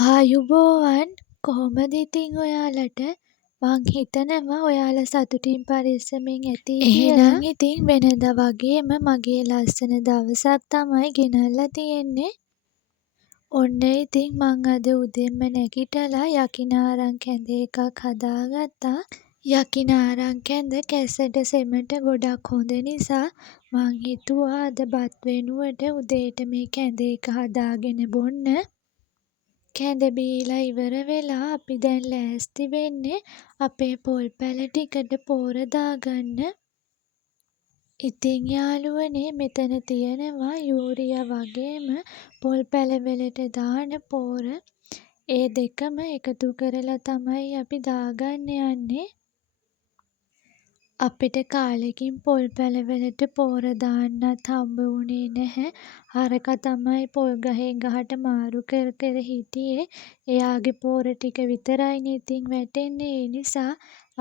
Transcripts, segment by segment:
ආයුබෝවන් කොහොමද ඉතින් ඔයාලට? මං හිතනවා ඔයාලා සතුටින් පරිස්සමින් ඇති කියලා. එහෙනම් ඉතින් වෙනදා වගේම මගේ ලස්සන දවසක් තමයි ගෙනල්ලා තියෙන්නේ. ඔන්න ඉතින් මං අද උදෙන්ම නැගිටලා යකිනාරං කැඳ එකක් හදාගත්තා. යකිනාරං කැඳ කැසට සෙමට ගොඩක් හොඳ නිසා මං හිතුවා අද බත් වෙනුවට උදේට මේ කැඳ එක හදාගෙන බොන්න. කැඳ බීලා ඉවර වෙලා අපි දැන් ලෑස්ති වෙන්නේ අපේ පොල් පැල ටිකට පෝර දාගන්න. ඉතින් යාළුවනේ මෙතන තියෙනවා යූරියා වගේම පොල් පැලවලට දාන පෝර. ඒ දෙකම එකතු කරලා තමයි අපි දාගන්න යන්නේ. අපිට කාලෙකින් පොල් පැලවලට පෝර දාන්නත් හම්බ වුණේ නැහැ. හරකා තමයි පොල් ගහෙන් ගහට මාරු කර කර හිටියේ. එයාගේ පෝර ටික විතරයිනේ ඉතින් වැටෙන්නේ. ඒ නිසා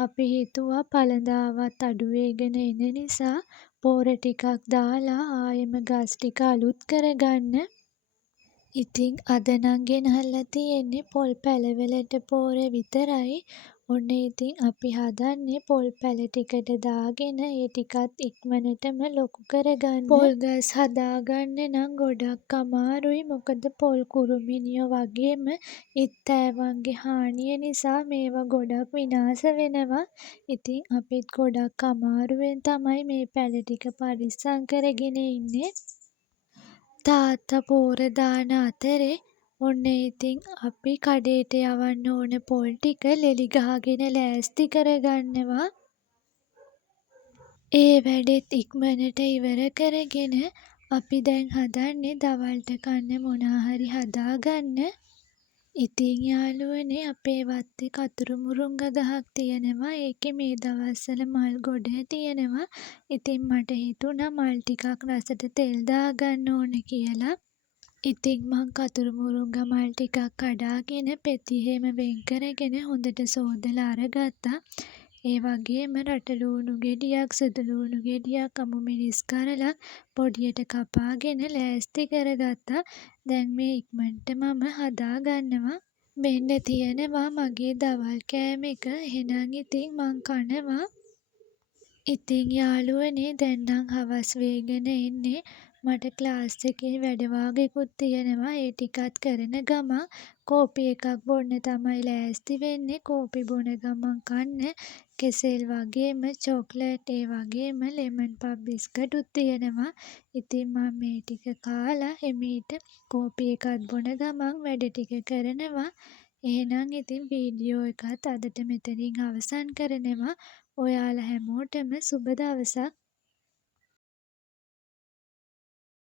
අපි හිතුවා පළදාවත් අඩු වේගෙන එන නිසා පෝර ටිකක් දාලා ආයෙම ගස් ටික අලුත් කරගන්න. ඉතින් අද නම් ගෙනල්ලා තියෙන්නේ පොල් පැලවලට පෝර විතරයි. ඔන්න ඉතින් අපි හදන්නේ පොල් පැල ටිකට දාගෙන ඒ ටිකත් ඉක්මනටම ලොකු කරගන්න. පොල් ගස් හදාගන්න නම් ගොඩක් අමාරුයි. මොකද පොල් කුරුමිනියෝ වගේම ඉත්තෑවන්ගේ හානිය නිසා මේවා ගොඩක් විනාශ වෙනවා. ඉතින් අපිත් ගොඩක් අමාරුවෙන් තමයි මේ පැල ටික පරිස්සම් කරගෙන ඉන්නේ. තාත්තා පෝර දාන අතරේ ඔන්න ඉතින් අපි කඩේට යවන්න ඕන පොල් ටික ලෙලි ගහගෙන ලෑස්ති කරගන්නවා. ඒ වැඩෙත් ඉක්මනට ඉවර කරගෙන අපි දැන් හදන්නේ දවල්ට කන්න මොනා හරි හදාගන්න. ඉතින් යාළුවනේ අපේ වත්තේ කතුරු මුරුංග ගහක් තියෙනවා. ඒකේ මේ දවස්වල මල් ගොඩ තියෙනවා. ඉතින් මට හිතුණා මල් ටිකක් රසට තෙල් දාගන්න ඕන කියලා. ඉතින් මං කතුරු මුරුංග මල් ටිකක් කඩාගෙන පෙති එහෙම වෙන් කරගෙන හොඳට සෝදලා අරගත්තා. ඒ වගේම රට ලූණු ගෙඩියක් සුදු ලූණු ගෙඩියක් අමු මිරිස් කරලා පොඩියට කපාගෙන ලෑස්ති කරගත්තා. දැන් මේ ඉක්මනට මම හදාගන්නවා. මෙන්න තියෙනවා මගේ දවල් කෑම එක. එහෙනම් ඉතින් මං කනවා. ඉතින් යාළුවනේ දැන් නම් හවස් වේගෙන එන්නේ. මට ක්ලාස් එකේ වැඩ වාගෙකුත් තියෙනවා. ඒ ටිකත් කරන ගමන් කෝපි එකක් බොන්න තමයි ලෑස්ති වෙන්නේ. කෝපි බොන ගමන් කන්න කෙසෙල් වගේම චොක්ලට් ඒ වගේම ලෙමන් පප් බිස්කටුත් තියෙනවා. ඉතින් මම මේ ටික කාලා එමීට කෝපි එකත් බොන ගමන් වැඩ ටික කරනවා. එහෙනම් ඉතින් වීඩියෝ එකත් අදට මෙතනින් අවසන් කරනවා. ඔයාලා හැමෝටම සුබ දවසක්.